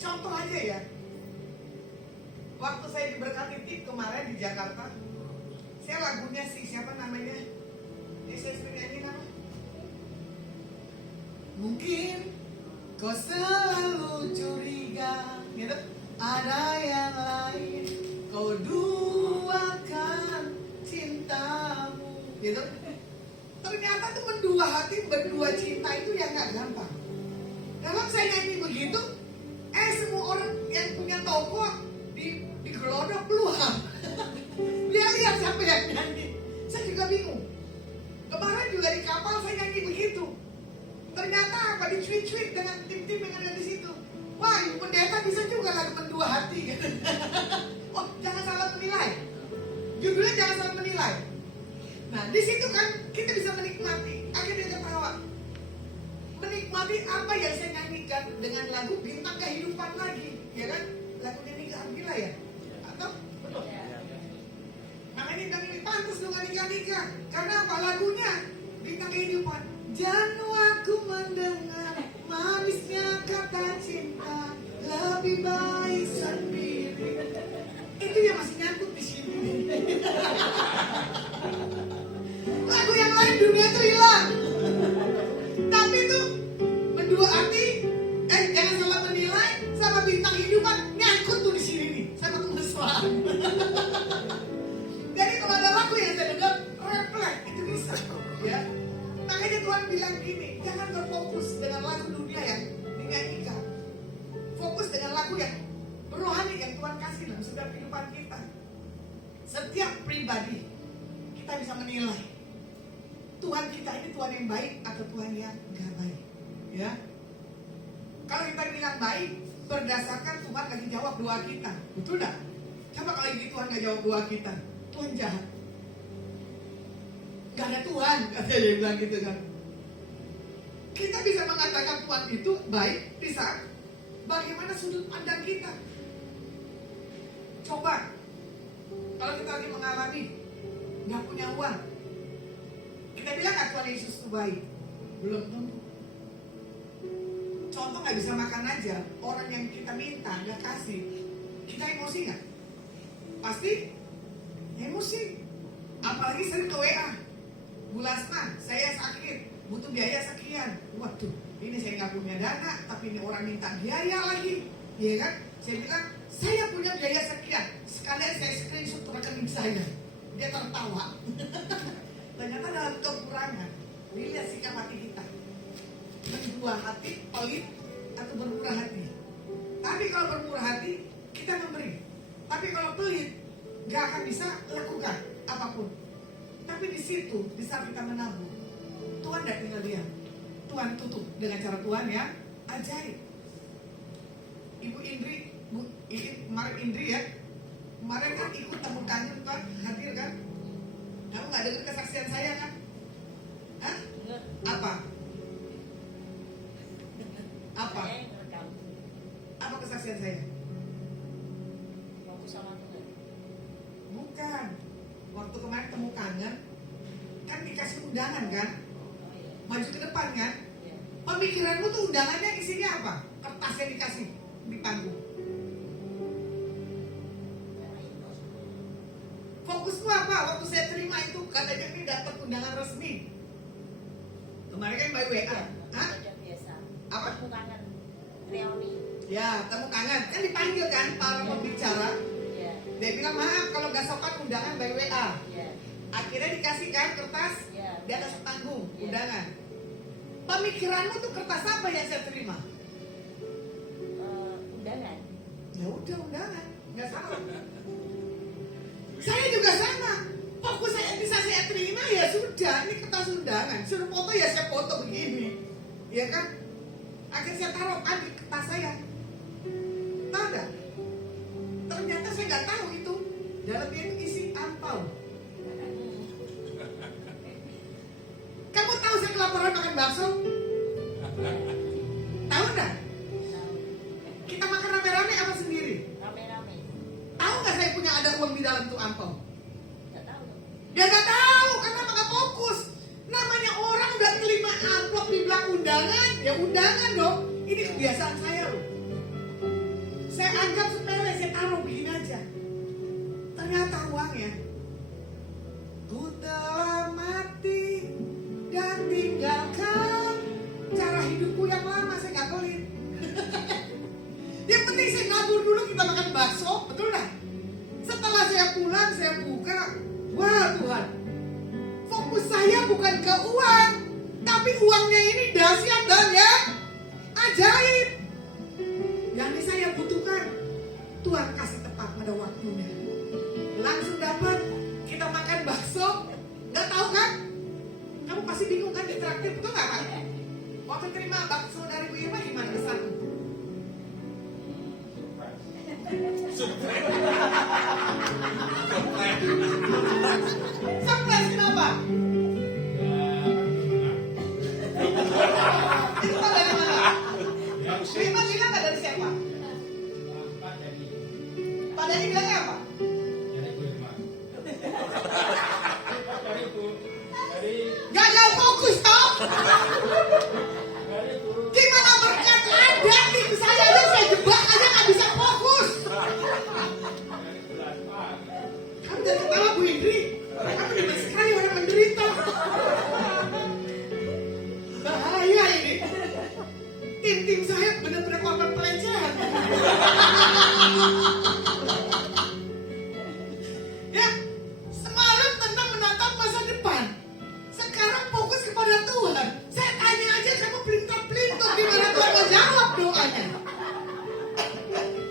contoh aja ya. Waktu saya diberkati tip kemarin di Jakarta, saya lagunya si siapa namanya? Ini saya sering nyanyi nama. Mungkin kau selalu curiga, gitu. Ada yang lain, kau duakan cintamu, gitu. Ternyata tuh berdua hati, berdua cinta itu yang gak gampang. Dalam saya nyanyi begitu, semua orang yang punya toko di gelodok keluar. Dia lihat siapa yang nyanyi. Saya juga bingung. Kemarin juga di kapal saya nyanyi begitu. Ternyata apa, di-tweet dengan tim-tim yang ada di situ. Wah, Ibu Pendeta bisa juga lagu Mendua Hati. Oh, jangan salah menilai. Judulnya jangan salah menilai. Nah, di situ kan kita bisa menikmati. Akhirnya ketawa. Menikmati apa yang saya nyanyikan dengan lagu Bintang Kehidupan lagi, ya kan? Lagunya Nika Ardila ya? Atau? Betul? Namanya ini pantas dengan Nika. Karena apa? Lagunya Bintang Kehidupan. Janu aku mendengar manisnya kata cinta, lebih baik sendiri. Itu yang masih nyangkut di sini. Lagu yang lain dunia itu hilang. Tapi itu Mendua Hati, jangan salah menilai, sama Bintang Kehidupan nyangkut tuh di sini nih, sama kemesraan. Jadi kalau ada lagu yang saya dengar refleks, itu bisa, ya. Makanya Tuhan bilang gini, jangan berfokus dengan lagu dunia yang dinyanyikan. Fokus dengan lagu yang rohani yang Tuhan kasih dalam setiap kehidupan kita. Setiap pribadi kita bisa menilai Tuhan kita ini Tuhan yang baik atau Tuhan yang gak baik, ya. Kalau kita bilang baik berdasarkan Tuhan lagi jawab doa kita, betul gak? Coba kalau ini Tuhan gak jawab doa kita, Tuhan jahat. Gak ada Tuhan, katanya dia bilang gitu kan. Kita bisa mengatakan Tuhan itu baik di saat bagaimana sudut pandang kita. Coba kalau kita lagi mengalami gak punya uang, kita bilang gak Tuhan Yesus itu baik? Belum tentu. Contoh gak bisa makan aja, orang yang kita minta gak kasih, kita emosi gak? Pasti emosi. Apalagi sering ke WA, Bu Lasma, saya sakit, butuh biaya sekian. Waduh, ini saya nggak punya dana, tapi ini orang minta biaya lagi, iya kan? Saya bilang, saya punya biaya sekian. Sekalian saya screenshot rekening saya. Dia tertawa. Ternyata dalam kekurangan, dilihat sikap hati kita. Mendua hati, pelit, atau bermurah hati. Tapi kalau bermurah hati, kita memberi. Tapi kalau pelit, nggak akan bisa lakukan apapun. Tapi di situ, di saat kita menabung, Tuhan tidak tinggal diam. Tuhan tutup dengan cara Tuhan yang ajaib. Ibu Indri, kemarin Indri ya, kemarin kan ikut tamu kangen Tuhan, hadir kan? Kamu nggak dengar kesaksian saya kan? Hah? Apa? Apa? Apa kesaksian saya? Waktu sama Tuhan. Bukan. Waktu kemarin temu kangen, kan dikasih undangan kan? Maju ke depan kan? Pemikiranmu tuh undangannya isinya apa? Kertasnya dikasih di panggung. Fokusmu apa? Waktu saya terima itu katanya ini dapat undangan resmi. Kemarin kan by WA. Hah? Biasa. Apa? Temu kangen. Reuni. Ya, temu kangen. Kan dipanggil kan para pembicara. Iya. Dia bilang maaf kalau gak sopan undangan by WA. Iya. Akhirnya dikasih kan kertas Iya. di atas panggung Iya. undangan. Pemikiranmu tuh kertas apa yang saya terima? Undangan. Ya udah undangan, nggak salah. Saya juga sama. Fokus saya bisa saya terima ya sudah. Ini kertas undangan. Suruh foto ya saya foto begini, ya kan? Akhirnya saya taruh di kertas saya. Tahu nggak? Ternyata saya nggak tahu itu dalamnya itu isi angpau. Kamu tahu saya kelaparan makan bakso? Tahu nggak? Tahu. Kita makan rame-rame apa sendiri? Rame-rame. Tahu nggak saya punya ada uang di dalam tuh angpau? Nggak tahu dong. Dia nggak tahu karena nggak fokus. Namanya orang udah terima amplop di undangan, ya undangan dong. Ini kebiasaan saya loh. Saya anggap sepele, saya taruh begini aja. Ternyata uangnya, ku telah mati dan tinggalkan cara hidupku yang lama, saya nggak pelit. Yang penting saya nabur dulu, kita makan bakso, betul nggak? Setelah saya pulang, saya buka, wah Tuhan, fokus saya bukan ke uang, tapi uangnya ini dahsyat dan ya ajaib. Yang ini saya butuhkan, Tuhan kasih tepat pada waktunya. Langsung dapat, kita makan bakso, nggak tahu kan? Kamu pasti bingung kan ditraktir, betul nggak Pak? Waktu terima bakso dari Bu Irma gimana kesan? Surprise kenapa? Itu tahu dari mana? Bu Irma bilang nggak dari siapa? Pak Dani bilangnya apa? Gagal fokus toh? Gimana berkat ada tim saya aja saya jebak aja nggak bisa fokus. Kamu jangan ketawa Bu Indri. Kamu juga sekali orang menderita. Bahaya ini. Tim saya benar-benar korban pelecehan. Ya, semalam tentang menatap masa depan. Sekarang fokus kepada Tuhan. Saya tanya aja kamu pelintar-pelintur gimana Tuhan mau jawab doanya.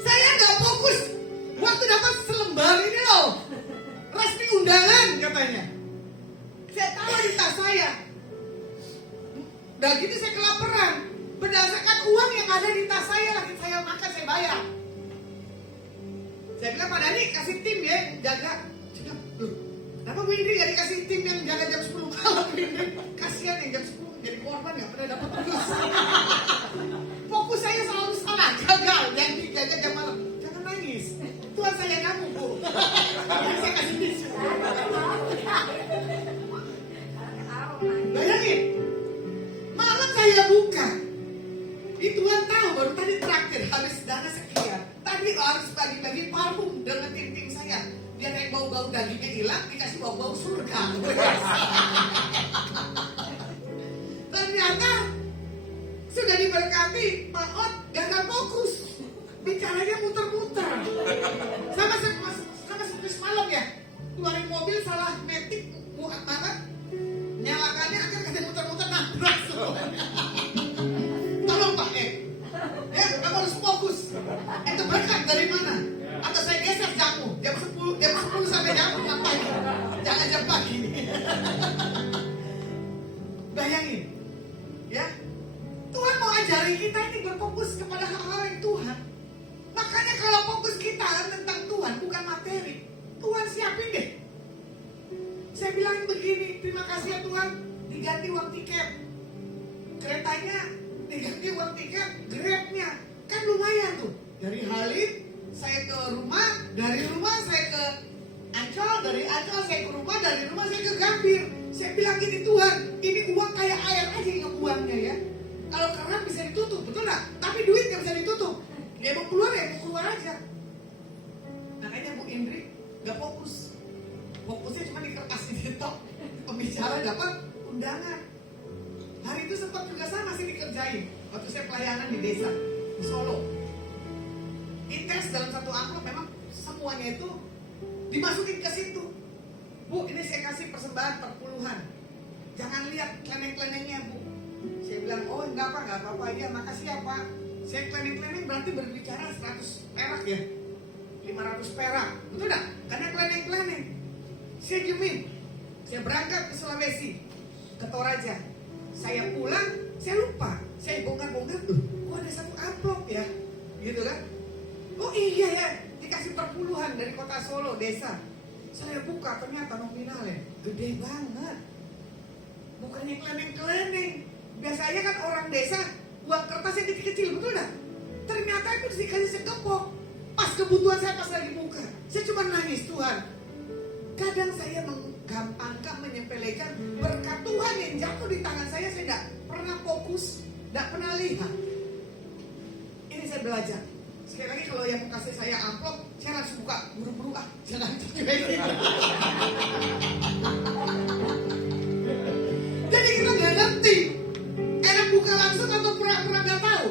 Saya nggak fokus waktu dapat selembar ini loh, resmi undangan katanya. Saya taruh di tas saya. Dan gitu saya kelaparan. Berdasarkan uang yang ada di tas saya, lagi saya makan, saya bayar. Saya bilang Pak Dani kasih tim ya jaga. Cakap, loh, kenapa Bu Indri gak dikasih tim yang jaga jam 10 malam Bu Indri? Kasihan yang jam 10 jadi korban gak pernah dapat terus. Fokus saya selalu salah, gagal. Yang dijaga jam malam. Jangan nangis. Tuhan sayang kamu Bu. Yang saya kasih tisu. Bayangin, malam saya buka. Tuhan tahu baru tadi traktir habis dana sekian. Tadi harus bagi-bagi parfum dengan tim saya. Biar yang bau-bau dagingnya hilang, dikasih bau-bau surga. Ternyata sudah diberkati, Pak Ot gagal fokus. Bicaranya muter-muter. Sama seperti semalam ya. Keluarin mobil salah metik, buat banget. Nyalakannya akan kasih muter-muter nabrak semuanya. Tolong Pak ya kamu harus fokus. Itu berkat dari mana? Atau saya geser jamu jam 10 sampai jam 4 pagi. Jangan jam pagi. Bayangin, ya Tuhan mau ajari kita ini berfokus kepada hal-hal yang Tuhan. Makanya kalau fokus kita tentang Tuhan bukan materi, Tuhan siapin deh. Saya bilang begini, terima kasih ya Tuhan, diganti uang tiket keretanya, diganti uang tiket Grabnya, kan lumayan tuh. Dari Halim saya ke rumah, dari rumah saya ke Ancol, dari Ancol saya ke rumah, dari rumah saya ke Gambir. Saya bilang gini, Tuhan, ini uang kayak air aja yang ngebuangnya ya. Kalau keran bisa ditutup, betul nggak? Tapi duit nggak bisa ditutup. Dia mau keluar ya mau keluar aja. Makanya Bu Indri nggak fokus. Fokusnya cuma di kertas di tok. Pembicara dapat undangan. Hari itu sempat juga saya masih dikerjain. Waktu saya pelayanan di desa, di Solo. Intens dalam satu amplop memang semuanya itu dimasukin ke situ. Bu, ini saya kasih persembahan perpuluhan. Jangan lihat kleneng-klenengnya Bu. Saya bilang, oh enggak apa-apa ya, makasih ya Pak. Saya kleneng-kleneng berarti berbicara 100 perak ya. 500 perak, betul enggak? Karena kleneng-kleneng. Saya jamin, saya berangkat ke Sulawesi, ke Toraja. Saya pulang, saya lupa. Saya bongkar-bongkar, kok ada satu amplop ya? Gitu kan? Oh iya ya, dikasih perpuluhan dari kota Solo, desa. Saya buka, ternyata nominalnya gede banget. Bukannya kleneng-kleneng. Biasanya kan orang desa buang kertas yang kecil-kecil, betul gak? Ternyata itu dikasih segepok. Pas kebutuhan saya pas lagi buka, saya cuma nangis, Tuhan. Kadang saya menggampangkan, menyepelekan berkat Tuhan yang jatuh di tangan saya tidak pernah pernah fokus, tidak pernah lihat. Ini saya belajar. Sekali lagi kalau yang mau kasih saya amplop, saya langsung buka buru-buru, jangan juga ini. Jadi kita nggak ngerti, enak buka langsung atau pura-pura nggak tahu.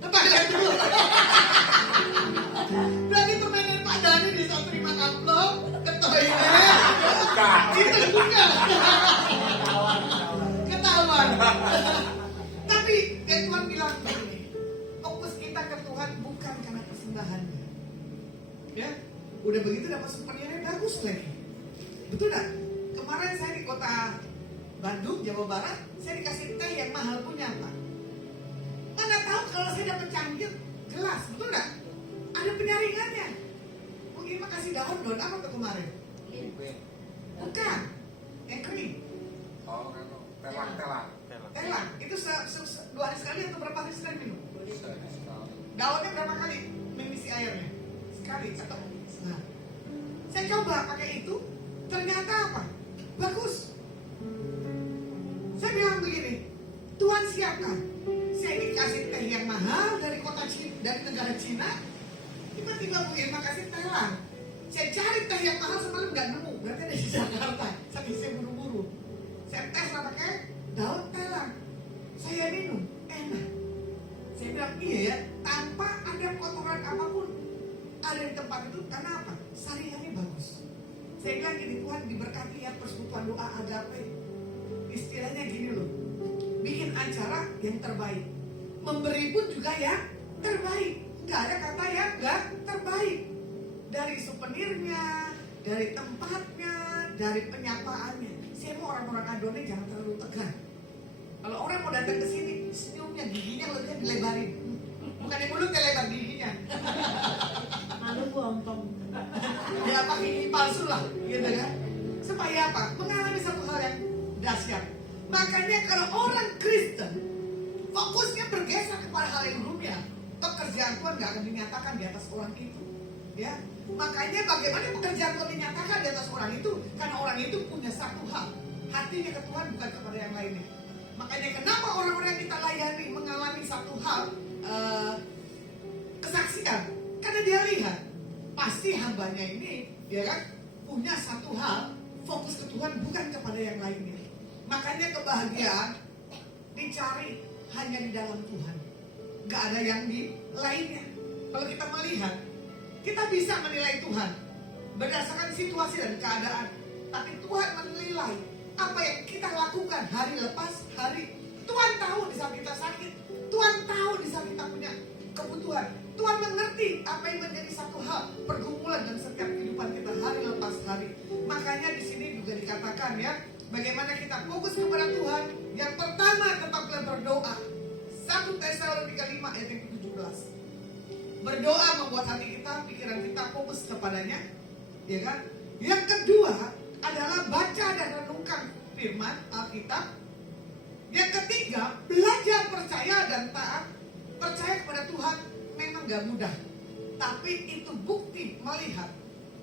Ketahuan dulu. Berarti permainan Pak Dhani di saat terima amplop ke toilet, itu buka. Ketahuan. Tapi kayak Tuhan bilang begini, fokus kita ke Tuhan bukan karena persembahannya. Ya, udah begitu dapat souvenirnya bagus lagi. Betul nggak? Kemarin saya di kota Bandung, Jawa Barat, saya dikasih teh yang mahal punya Pak. Mana tahu kalau saya dapat cangkir gelas, betul nggak? Ada penyaringannya. Mungkin Pak kasih daun apa tuh kemarin? Bukan, yang kering. Telang, itu 2 hari sekali atau berapa hari sekali minum? Daunnya berapa kali mengisi airnya? Sekali atau? Nah, saya coba pakai itu, ternyata apa? Bagus. Saya bilang begini, Tuhan siapkan. Saya dikasih teh yang mahal dari kota Cina, dari negara Cina. Tiba-tiba Bu Irma kasih telang. Saya cari teh yang mahal semalam nggak nemu, berarti ada di Jakarta. Saking saya buru-buru. Saya tes lah pakai daun telang. Saya minum, enak. Saya bilang iya ya, tanpa ada kotoran apapun ada di tempat itu. Karena apa? Saringannya bagus. Saya bilang gini, Tuhan diberkati ya persekutuan doa agape. Istilahnya gini loh, bikin acara yang terbaik, memberi pun juga yang terbaik. Nggak ada kata yang nggak terbaik. Dari souvenirnya, dari tempatnya, dari penyapaannya. Saya mau orang-orang adonnya jangan terlalu tegang. Kalau orang mau datang ke sini, senyumnya, giginya mulutnya dilebarin. Bukan yang mulutnya lebar, giginya. Malu bompong. Ya pakai gigi palsu lah, gitu kan? Supaya apa? Mengalami satu hal yang dahsyat. Makanya kalau orang Kristen fokusnya bergeser kepada hal yang dunia, pekerjaan Tuhan nggak akan dinyatakan di atas orang itu. Ya, makanya bagaimana pekerjaan Tuhan dinyatakan di atas orang itu? Karena orang itu punya satu hal, hatinya ke Tuhan bukan kepada yang lainnya. Makanya kenapa orang-orang yang kita layani mengalami satu hal kesaksian? Karena dia lihat pasti hambanya ini, ya kan, punya satu hal, fokus ke Tuhan bukan kepada yang lainnya. Makanya kebahagiaan dicari hanya di dalam Tuhan, gak ada yang di lainnya. Kalau kita melihat, kita bisa menilai Tuhan berdasarkan situasi dan keadaan, tapi Tuhan menilai apa yang kita lakukan hari lepas hari. Tuhan tahu di saat kita sakit, Tuhan tahu di saat kita punya kebutuhan. Tuhan mengerti apa yang menjadi satu hal pergumulan dalam setiap kehidupan kita hari lepas hari. Makanya di sini juga dikatakan ya, bagaimana kita fokus kepada Tuhan. Yang pertama, tetaplah berdoa. 1 Tesalonika 5 ayat yang ke-17. Berdoa membuat hati kita, pikiran kita fokus kepadanya, ya kan? Yang kedua adalah baca dan renungkan firman Alkitab. Yang ketiga, belajar percaya dan taat. Percaya kepada Tuhan memang gak mudah, tapi itu bukti melihat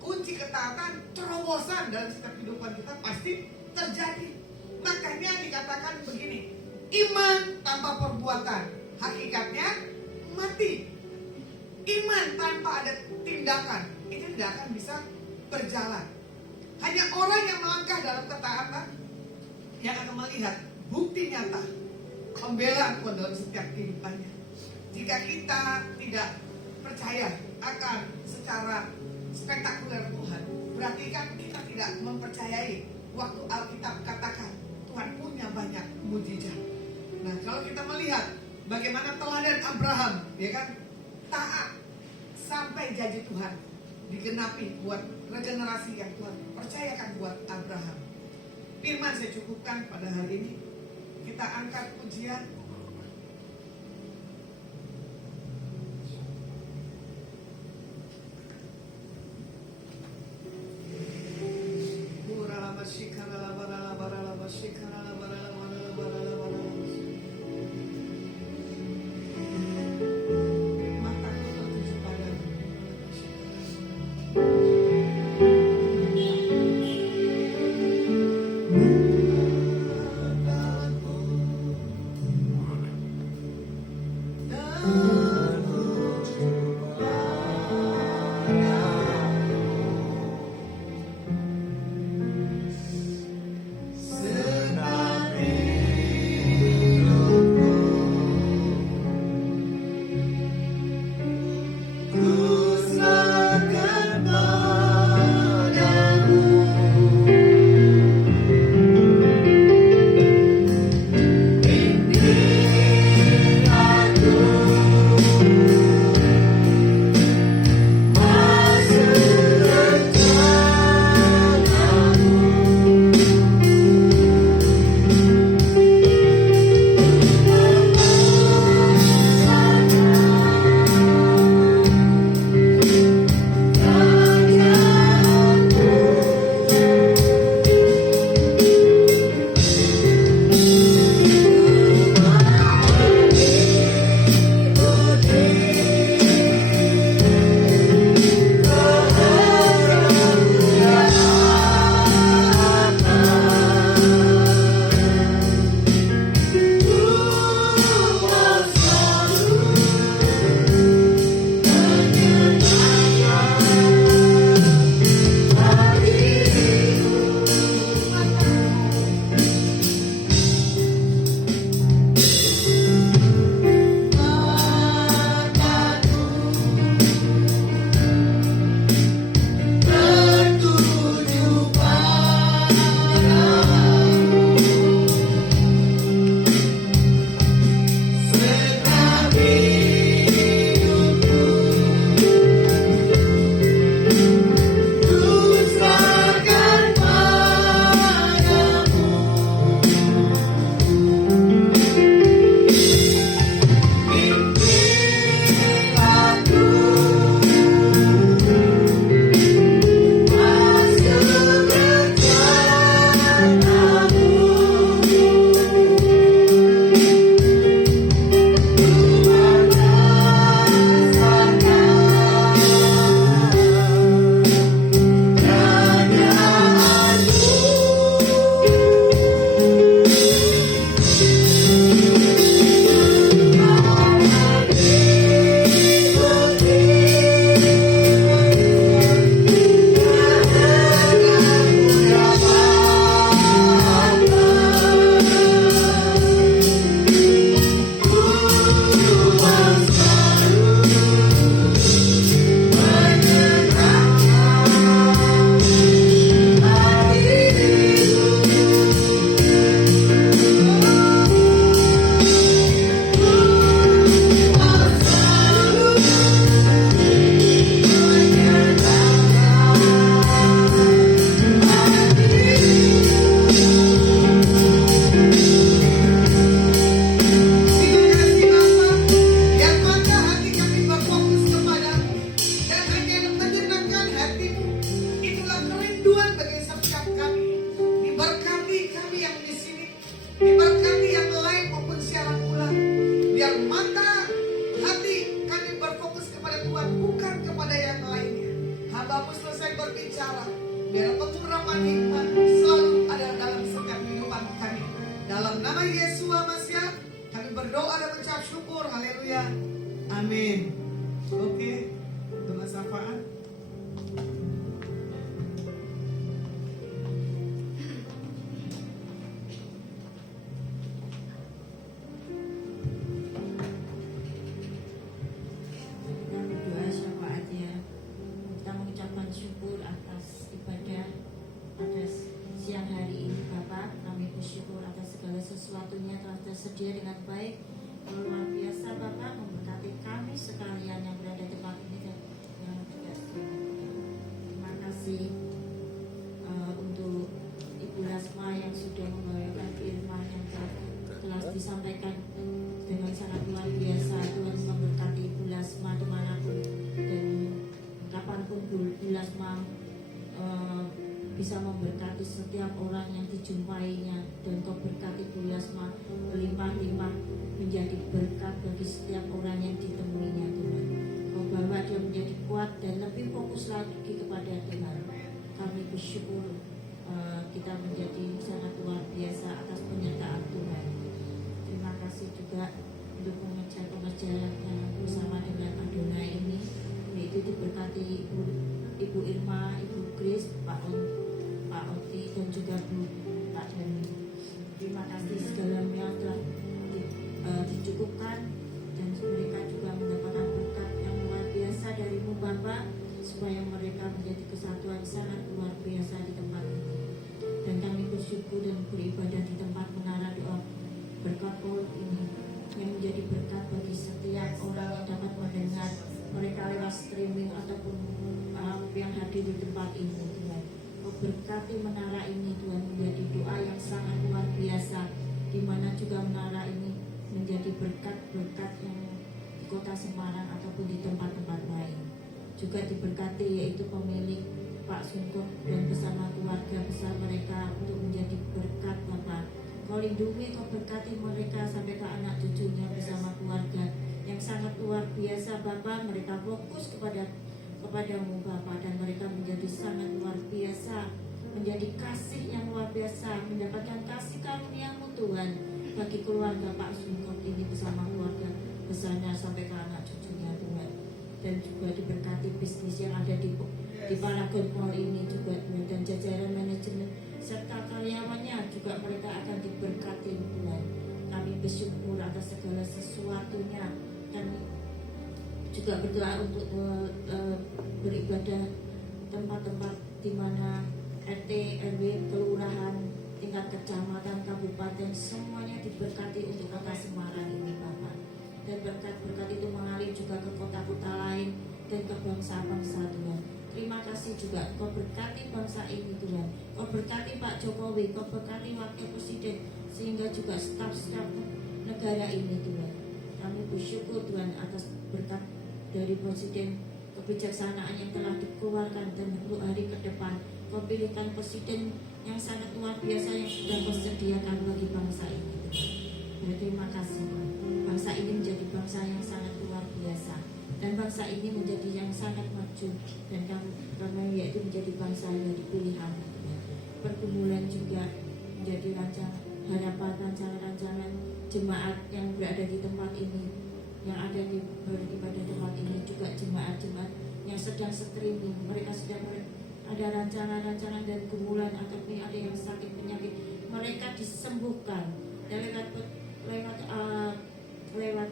kunci ketaatan, terobosan dalam setiap kehidupan kita pasti terjadi. Makanya dikatakan begini, iman tanpa perbuatan hakikatnya mati. Iman tanpa ada tindakan itu tidak akan bisa berjalan. Hanya orang yang melangkah dalam ketaatan yang akan melihat bukti nyata pembelaan Tuhan dalam setiap kehidupannya. Jika kita tidak percaya akan secara spektakuler Tuhan, berarti kan kita tidak mempercayai waktu Alkitab katakan Tuhan punya banyak mujizat. Nah, kalau kita melihat bagaimana teladan Abraham, ya kan, taat sampai janji Tuhan digenapi buat regenerasi yang Tuhan percayakan buat Abraham. Firman saya cukupkan pada hari ini. Kita angkat pujian. Mataku tertuju padamu. Biar pengurapan hikmat selalu ada dalam setiap kehidupan kami. Dalam nama Yesus Masiah kami berdoa dan mengucap syukur. Haleluya. Amin. Oke, doa syafaat. Dan berdoa syafaat ya. Kita mengucapkan syukur atas ibadah pada siang hari ini Bapak. Kami bersyukur atas segala sesuatunya telah tersedia dengan baik. Luar biasa Bapak, memberkati kami sekalian yang berada di tempat ini dan yang juga terima kasih untuk Ibu Rasma yang sudah membawakan firman yang telah disampaikan dengan sangat luar biasa. Tuhan memberkati Ibu Rasma dimanapun dan kapanpun Bu Rasma bisa memberkati setiap orang yang dijumpainya, dan Kau berkati Bu Rasma berlimpah-limpah menjadi berkat bagi setiap orang yang ditemuinya Tuhan. Kau bawa dia menjadi kuat dan lebih fokus lagi kepada Tuhan. Kami bersyukur kita menjadi sangat luar biasa atas penyertaan Tuhan. Terima kasih juga untuk pengajar-pengajar yang bersama dengan Adonai ini, yaitu diberkati Ibu Irma, Ibu Grace, Pak Oti, dan juga Pak Dani. Terima kasih segalanya telah dicukupkan, dan mereka juga mendapatkan berkat yang luar biasa darimu Bapa, supaya mereka menjadi kesatuan sangat luar biasa di tempat ini. Dan kami bersyukur dan beribadah di tempat menara doa berkat Paul ini, yang menjadi berkat bagi setiap orang yang dapat mendengar, mereka lewat streaming ataupun yang hadir di tempat ini Tuhan. Kau berkati menara ini Tuhan, menjadi doa yang sangat luar biasa, di mana juga menara ini menjadi berkat-berkat yang di kota Semarang ataupun di tempat-tempat lain. Juga diberkati yaitu pemilik Pak Sungkoh dan bersama keluarga besar mereka untuk menjadi berkat Bapak. Kau lindungi, Kau berkati mereka sampai ke anak cucunya bersama keluarga yang sangat luar biasa Bapak. Mereka fokus kepadamu Bapak, dan mereka menjadi sangat luar biasa, menjadi kasih yang luar biasa, mendapatkan kasih karunia-Mu Tuhan bagi keluarga Pak Sungkoh ini bersama keluarga besarnya sampai ke anak cucunya Tuhan. Dan juga diberkati bisnis yang ada di Paragon Mall ini juga Tuhan, dan jajaran manajemen serta karyawannya juga mereka akan diberkati Tuhan. Kami bersyukur atas segala sesuatunya. Kami juga berdoa untuk beribadah tempat-tempat di mana RT, RW, kelurahan, tingkat kecamatan, kabupaten, semuanya diberkati untuk kota Semarang ini Bapak. Dan berkat-berkat itu mengalir juga ke kota-kota lain dan ke bangsa-bangsa Tuhan. Terima kasih juga Kau berkati bangsa ini Tuhan. Kau berkati Pak Jokowi, Kau berkati Wakil Presiden, sehingga juga staf-staf negara ini Tuhan. Kami bersyukur Tuhan atas berkat dari Presiden, kebijaksanaan yang telah dikeluarkan, dan untuk hari ke depan Kau pilihkan Presiden yang sangat luar biasa yang sudah Kau sediakan bagi bangsa ini Tuhan. Berterima kasih Tuhan. Bangsa ini menjadi bangsa yang sangat luar biasa, dan bangsa ini menjadi yang sangat maju, dan karena yaitu menjadi bangsa yang dipilihan Tuhan. Pergumulan juga menjadi harapan rancangan-rancangan jemaat yang berada di tempat ini, yang ada di beribadah tempat ini, juga jemaat-jemaat yang sedang streaming. Mereka sedang ada rancangan-rancangan dan gumulan, ataupun ada yang sakit penyakit, mereka disembuhkan. Dan lewat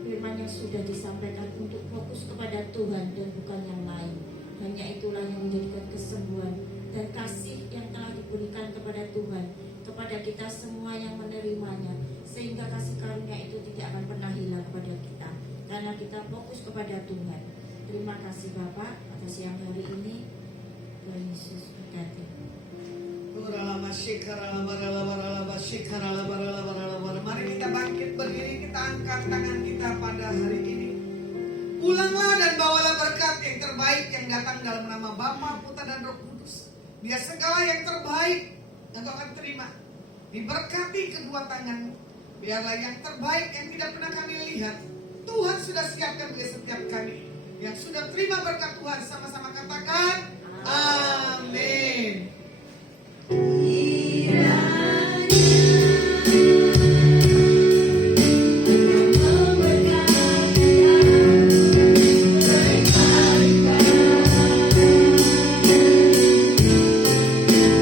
firman yang sudah disampaikan untuk fokus kepada Tuhan dan bukan yang lain. Hanya itulah yang menjadikan kesembuhan dan kasih yang telah diberikan kepada Tuhan, kepada kita semua yang menerimanya, sehingga kasih karunia itu tidak akan pernah hilang kepada kita, karena kita fokus kepada Tuhan. Terima kasih Bapak atas siang hari ini. Tuhan Yesus berkati. Mari kita bangkit berdiri, kita angkat tangan kita pada hari ini. Pulanglah dan bawalah berkat yang terbaik yang datang dalam nama Bapa, Putra dan Roh Kudus. Biar segala yang terbaik yang kau akan terima diberkati kedua tanganmu. Biarlah yang terbaik yang tidak pernah kami lihat, Tuhan sudah siapkan bagi setiap kami. Yang sudah terima berkat Tuhan, sama-sama katakan Amin.